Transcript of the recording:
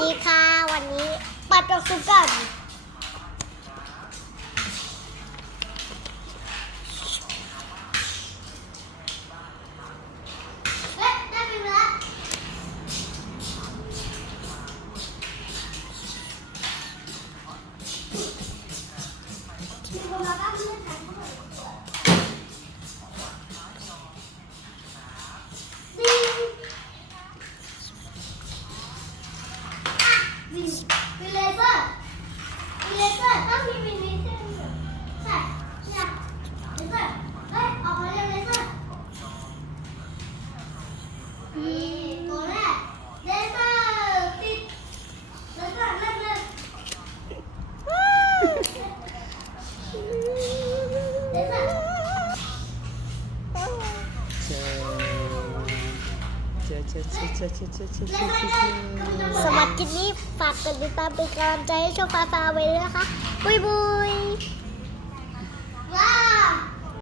ดีค่ะ วันนี้ปัดดอกซุปกัน วินวิเลเซอร์วิเลเซอร์ต้อมีวินวินเซอร์ใช่นี่เลเซอร์เฮ้ยออกมาเร็เลเซอร์มีตัวแรกเลเซอร์ติดเลเซอร์เริ่มเลยเลเซอร์ สำหรับคลิปนี้ฝากกดติดตามเป็นกำลังใจให้ช่องฟ้าฟ้าไว้ด้วยนะคะ บุยบุย